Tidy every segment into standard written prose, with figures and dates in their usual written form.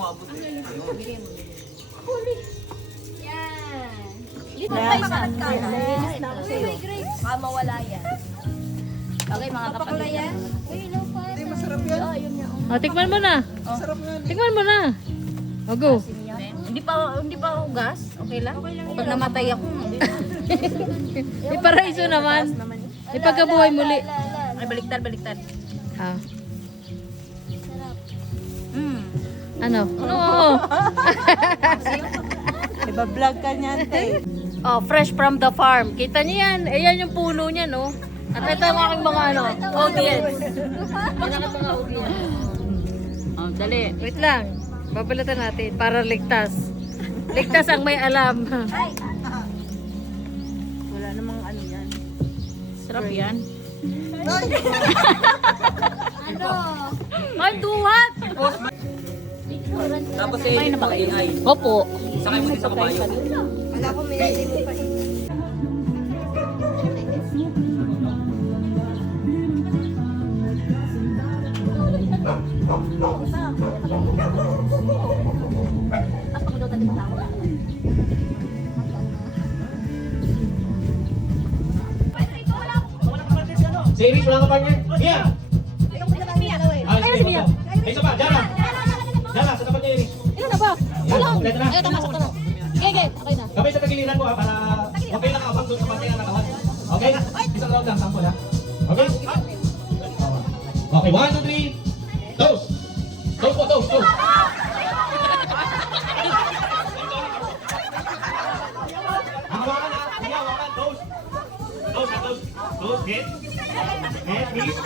umabot eh. Huli. Yan. Dito pa isa. Linis na ako sa'yo. Baka mawala yan. Okay, mga kapatid. Yan? Uy, ilaw pa. Hindi, masarap yan. Tikman mo na. Masarap yan. Tikman mo na. O, go. Hindi pa hugas? Okay lang? Pag namatay ako. Iparaiso naman. Ipagkabuhay muli. Ay, baliktad. Ah. Mm. Ano? Oo. Iba-vlog ka niyan, te. Oh, fresh from the farm. Kita niyo yan. Ayan yung puno niya, no? At ito ang aking mga ano, audience. Yan ang mga audience. Oh, dali. Wait lang. Babalatan natin para ligtas. Ligtas ang may alam. Ay, Wala namang ano yan. sarap yan. Ano? Ay, duhat! Tapos eh, maingay. Opo. Sakay mo din sa kabayo. Wala ko minili mo pa. Si Iris, wala ka partner? Mia! Ay, si Mia. Ay, isa pa, Jana. Jana, sa tapat ni Iris. Ilan na ba? Wala. Kompleto na. Ay, tama, sakto na. Okay, okay na. Kamay sa tagiliran ko ha, para okay lang abang doon sa pantay na natawan. Okay? Isang round lang, sample ha. Okay? Okay, 1, 2, 3. Toast! Toast po, toast, toast. Ang hawakan ha. Sige, hawakan. Toast. Toast, toast. Toast, head. Head, knees.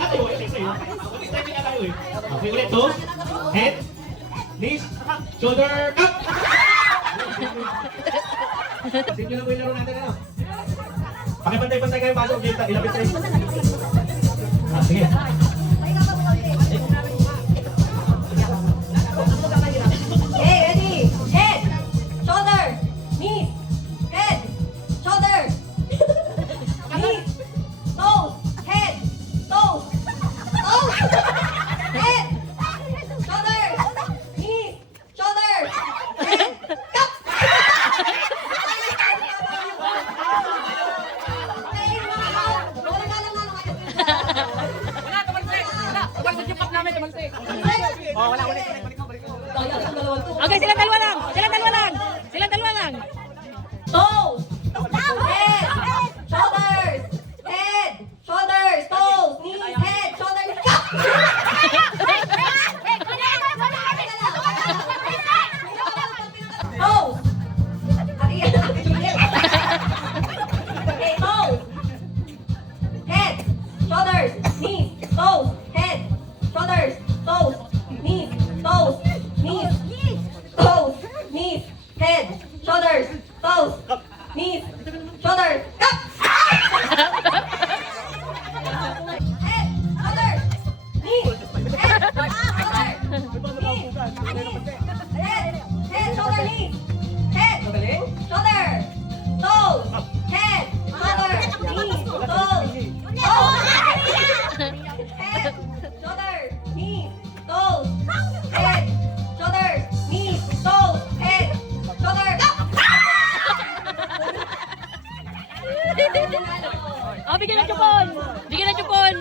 Ate, wala kayo sa'yo. Mag-stretching na tayo eh. Okay, ulit. Toast. Head. Knees. Shoulder. Up! Sige na po yung laro natin ano. Pakipantay-pantay kayo pasok. Ilapit tayo. Ah, sige. Okay, ready? Head, shoulder, knees, head, shoulder, knees, toes, head, toes, toes, head, shoulder, knees, shoulder, head, cup! Okay, silang dalawa lang. Silang dalawa lang. Silang dalawa lang. Toes, head, shoulders, head, shoulders, toes, knees, head, shoulders, cup! Toes. Okay, toes. Head, shoulders, knees, toes, head, shoulders, toes, knees, toes, knees, toes, knees, head, shoulders, toes, knees, shoulders, cup! Head, shoulders, knees, head, shoulders, knees, head, shoulder, knees, head, shoulder, toes, head, shoulder, knees, toes, head, shoulder, knees, toes, head, shoulder, knees, toes, head, shoulder, Oh, bigyan ng chupon. Bigyan ng chupon.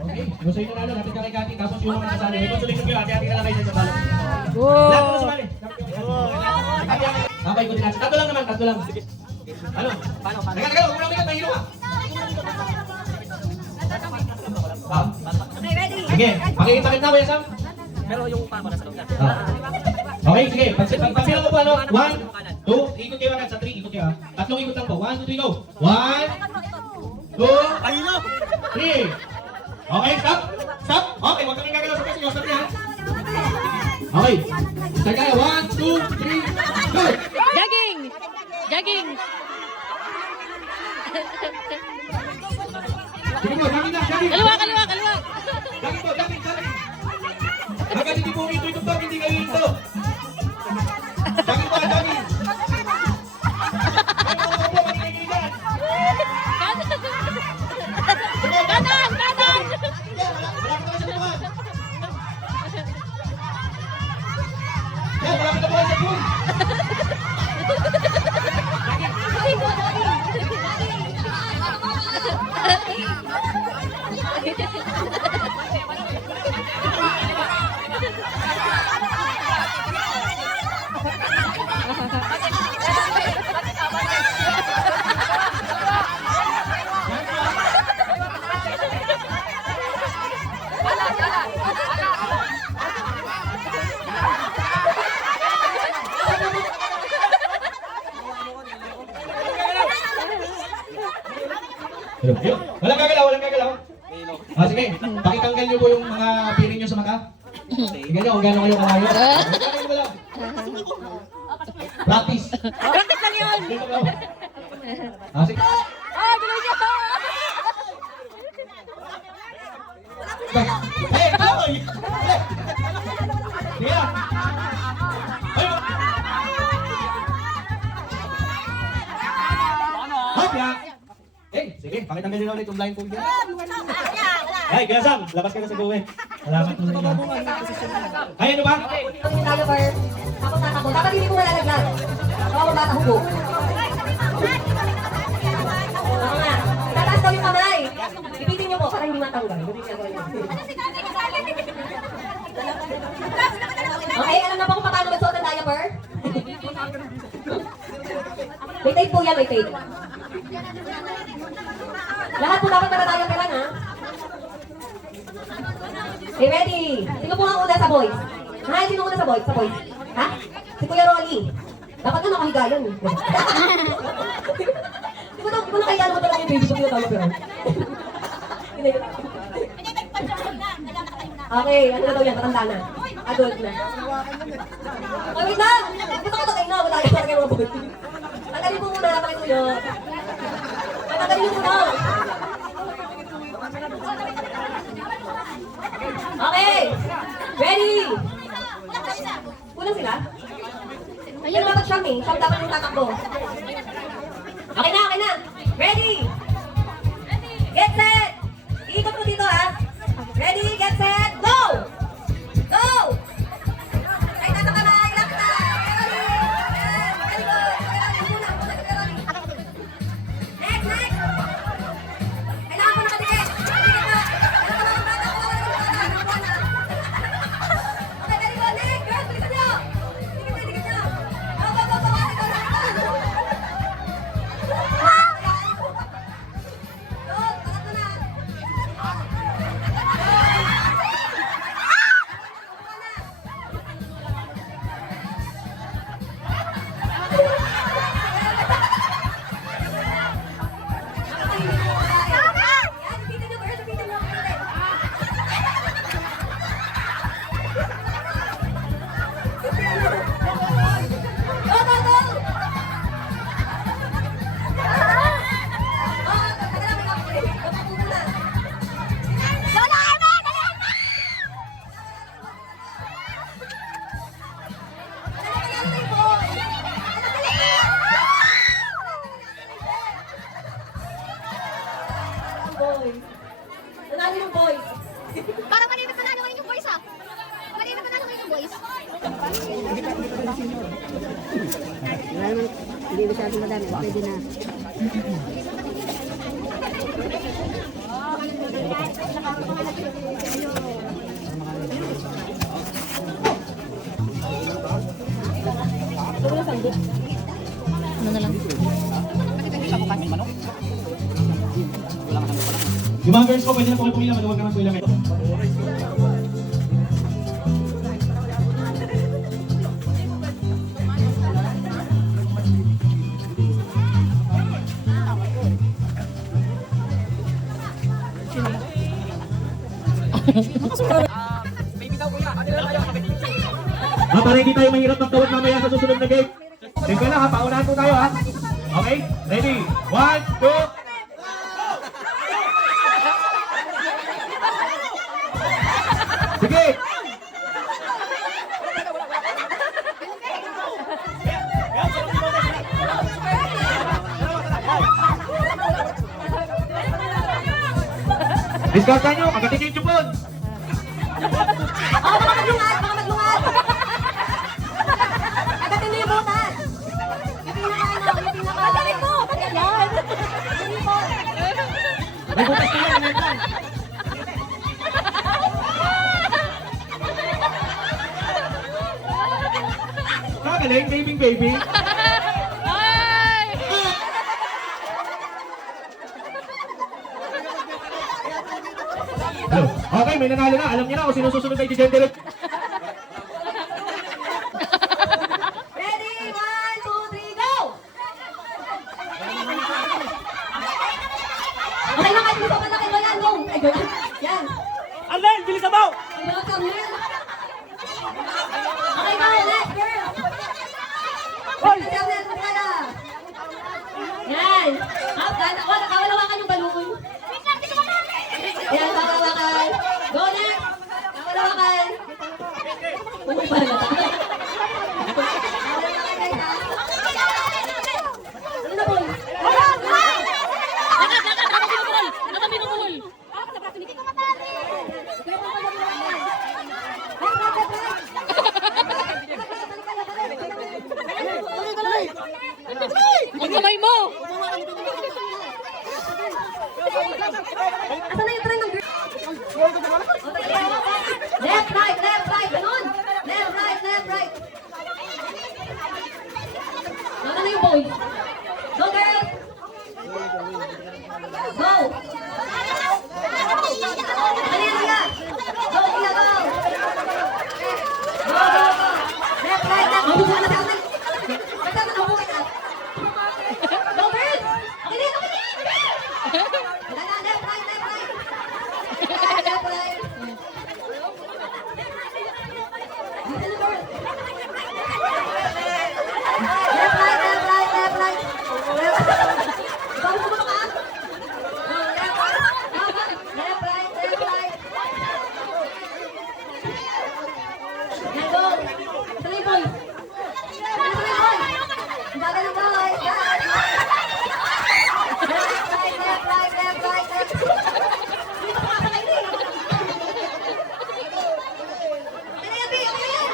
Okay, gusto nyo nalo, lapit ka kay Kati, tapos yung mga nasali. May consolation kayo, hati-hati na lang kayo sa talo. Wow. Lahat na sumali. Okay, ikutin natin. Tatlo lang naman, tatlo lang. Ano? Paano? Teka, huwag mo lang bigat, mahilo ka. Okay, ready? Sige, pakikita-kit na, Kuya Sam. Pero yung paa mo nasa loob yan. Okay, sige. Pagsilang ko po, ano? 1, 2, ikot kayo agad sa 3, ikot kayo ha. Tatlong ikot lang po. 1, 2, 3, go. 1, 2, Ay, no! 3. Okay, stop. Stop. Okay, huwag kami gagalaw sa kasi. Stop niya. Okay. Start kayo. 1, 2, 3, go! Jogging. Jogging. Sige po, jogging na, jogging. Kaliwa, kaliwa, kaliwa. Jogging po, jogging, jogging. Agad hindi po ito, hindi kayo ito. Jogging po, jogging. Kanan, kanan. Boom! Ayun. Walang gagalaw, walang gagalaw. Ah, sige, pakitanggal niyo po yung mga piring niyo sa mata. Tingnan niyo kung gano'n kayo kalayo. Gano'n mo lang. Practice. Practice lang yun! Ah, sige. Hey, boy! Sige lang. Ayun. Hop, ya. Eh, sige, pakitanggal niyo na ulit yung blindfold niya. Ay, kaya Sam, labas ka na sa gawin. Salamat po sa inyo. Ay, ano ba? Tayo, Bar. Ako tatakbo. Dapat hindi mo malalaglag. Ako bata hubo. Ako nga. Tataas daw yung kamay. Ipitin niyo po para hindi matanggal. Okay, alam na po kung paano magsuot ng diaper? May tape po yan, may tape. Lahat po dapat naka-diaper lang, ha? Okay, ready? Sino po ang una sa boys? Ha? Sino una sa boys? Sa boys? Ha? Si Kuya Rolly. Dapat nga nakahiga yan. Di ba na kaya naman talaga yung baby ko pinatalo. Okay, ano na daw yan? Matanda na. Adult na. Oh, wait lang! Gusto ko ito na. Wala yung parang yung mga boys. Tanggalin po muna. Pakituyo. Tanggalin mo muna. Okay! Ready! Kulang sila? Ayun dapat siyam eh. Siyam dapat yung tatakbo. Okay na, okay na. Ready! Get set! Iikot mo dito ha. Ready, get set, go! Go! Ay, tatakabay! Lock na! Very good! Next, next! Kailangan mo nakadikit! Nakadikit na! Okay, very good! Next! Girls, bilisan nyo! Dikit nyo! Go, go, go, go! Go, pangatlo na! Nanalo yung boys. Parang mali na panalo ngayon yung boys ah. Mali na panalo ngayon yung boys. Hindi masyadong madami. Pwede na. Ano na lang? Yung mga girls ko, pwede na po kayo pumila. Maluwag naman po ilang ito. Para hindi tayo mahirap magtawad mamaya sa susunod na game. Sige na ha, paunahan po tayo ha. Okay? Ready? 1, 2, sige! Diskartan nyo, agatin yung chupon! Baka maglungat! Baka maglungat! Agad magaling, gaming baby. Ay! Okay, may nanalo na. Alam niyo na kung sino susunod kay Gender. Ready? 1, 2, 3, go! Okay na, kahit gusto ka na kayo yan, go! Ay, go! Yan! Arlen, bilis na mo! Welcome, yan! Okay na, next girl! Hoy! Yan! Up, nakawalawakan yung balloon. Yan, nakawalawakan. Go next! Nakawalawakan. Uy, pala. Ano na, boy? Nakabi ng buhol! Ang kamay mo! Asan na yung trend ng girl? Left, right, ganun! Left, right. Ano na yung boy? Go, girl! Go! Halika! Go, Tia, go! Go! Left, right. Mabubuha na sa akin. Basta na nabuhay na. Go, girl! Okay din! Wala na, left, right. Left, right. Dito na, girl. Left, right. Ikaw, gusto mo ka? Go, left, right. Yan, go. Tuloy, boy. Ang bagal ng boy. Yan. Left, right. Dito ka sa kayo, eh. Okay na yan, B. Okay na yan.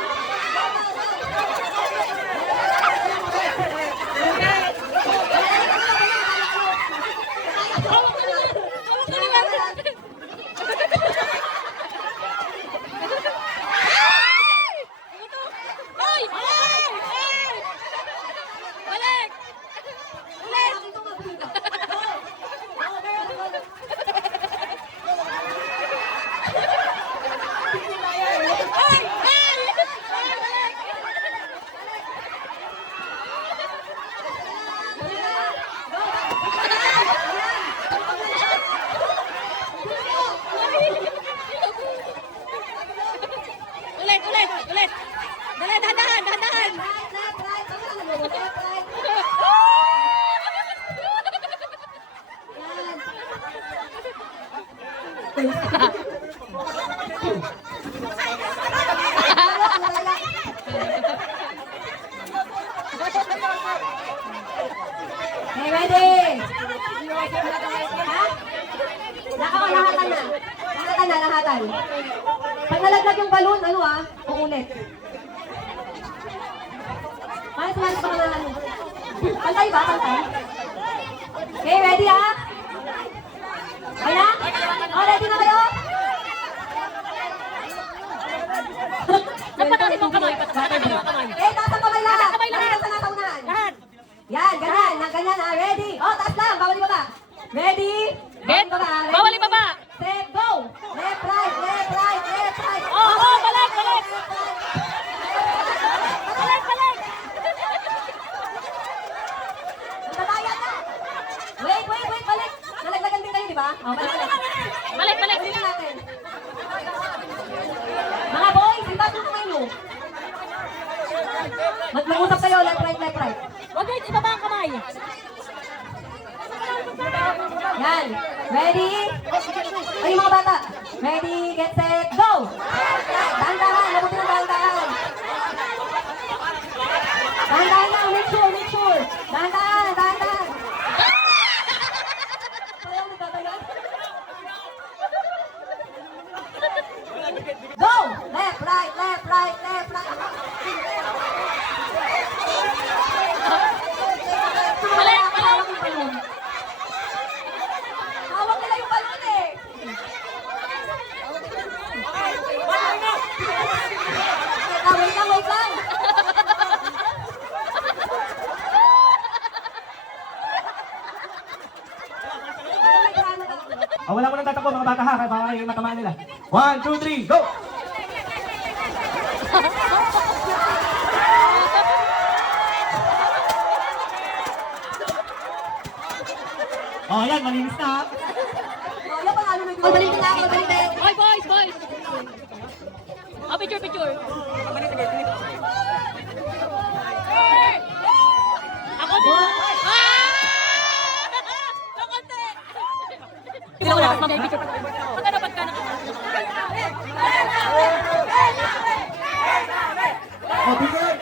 Ay! Balik! Ulit! Dali, dahan! Left, right. Okay, ready? Ha? Lahatan na. Pag nalaglag yung balloon, uulit. Malis pa ka na. Pantay ba? Okay, ready ha? Okay na? Ready na kayo? Napatasin mo kamay! Napatasin mo kamay! Taas ang kamay lahat. Taas ang kamay lahat. Hanggang sa nasa unahan. Lahat! Yan, ganyan ha. Ready? Taas lang. Bawal ibaba. Ready? Get! Bawal ibaba! Step, go! Left, right. Oo, balik! Tatayan na! Wait, balik! Nalaglagan din kayo, di ba? Balik. Balik! Tingnan natin. Mga boys, iba sa kamay nyo. Mag-usap kayo, left, right. Huwag guys, ibaba ang kamay! Yan. Ready? yung matamaan nila. 1, 2, 3, go! Oh, yan, malinis na ha. Oh, yan pang ano may balik na ako, balik na. Hoy, boys, boys! Oh, picture, picture. Ako din. Ah! Nakonti! Hindi mo dapat mag-picture. Pagka pagka Oh, bigay!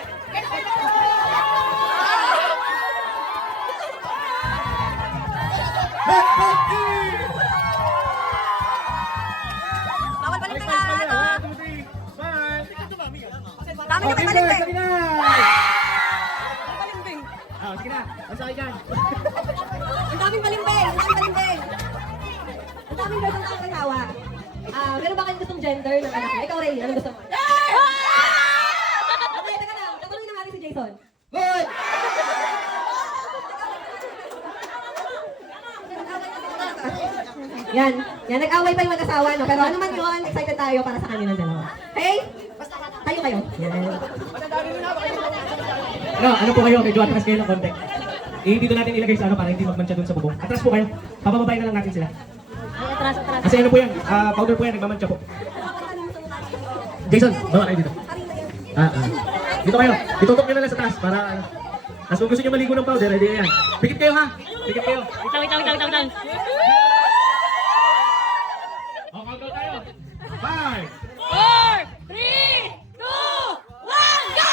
Bawal balik na ano. 1, 2, 3, smile! Dami Oh, naman team balik boys, eh. dali na! Balimbing. Ah, sige na. Masakay dyan. Ang daming balimbing, ang daming balimbing. Ang daming gano'ng kakatawa. Meron ba kayong gustong gender ng anak? Ikaw, Ray, anong gusto mo? Okay, teka lang. Tatanungin na natin si Jason. Good! Yan. Yan, nag-away pa yung mag-asawa, no? Pero ano man yun, excited tayo para sa kanilang dalawa. Okay? Tayo kayo. Yan. Ano po kayo? Medyo atras kayo ng konti. Dito natin ilagay sa ano para hindi magmantsa dun sa bubong. Atras po kayo. Papababayin na lang natin sila. Atras, atras. Kasi ano po yan, powder po yan, nagmamantsa po. Jason, bawa kayo dito. Dito kayo. Itutok nyo na lang sa taas para ano. Tapos kung gusto nyo maligo ng powder, edi yan. Pikit kayo ha. Pikit kayo. Wait lang. O, countdown tayo. 5, 4, 3, 2, 1, go!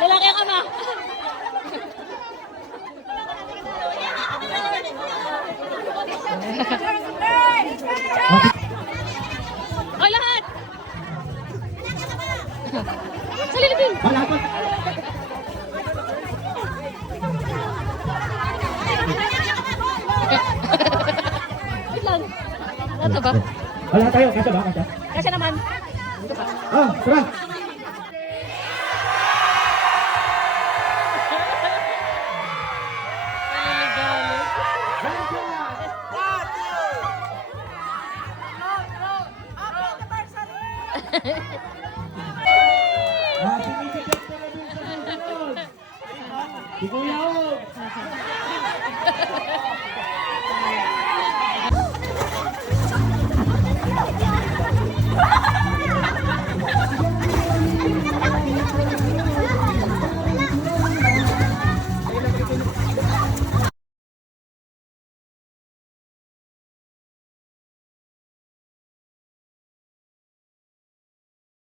Lalaki ang ama. Ay, lahat! Sa lilibing! Wala po. Wait lang. Ano ba? Wala tayo. Kasya ba? Kasya? Kasi naman. Tara. Pinipigyan ko na dun sa sunod. Si Kuya Og.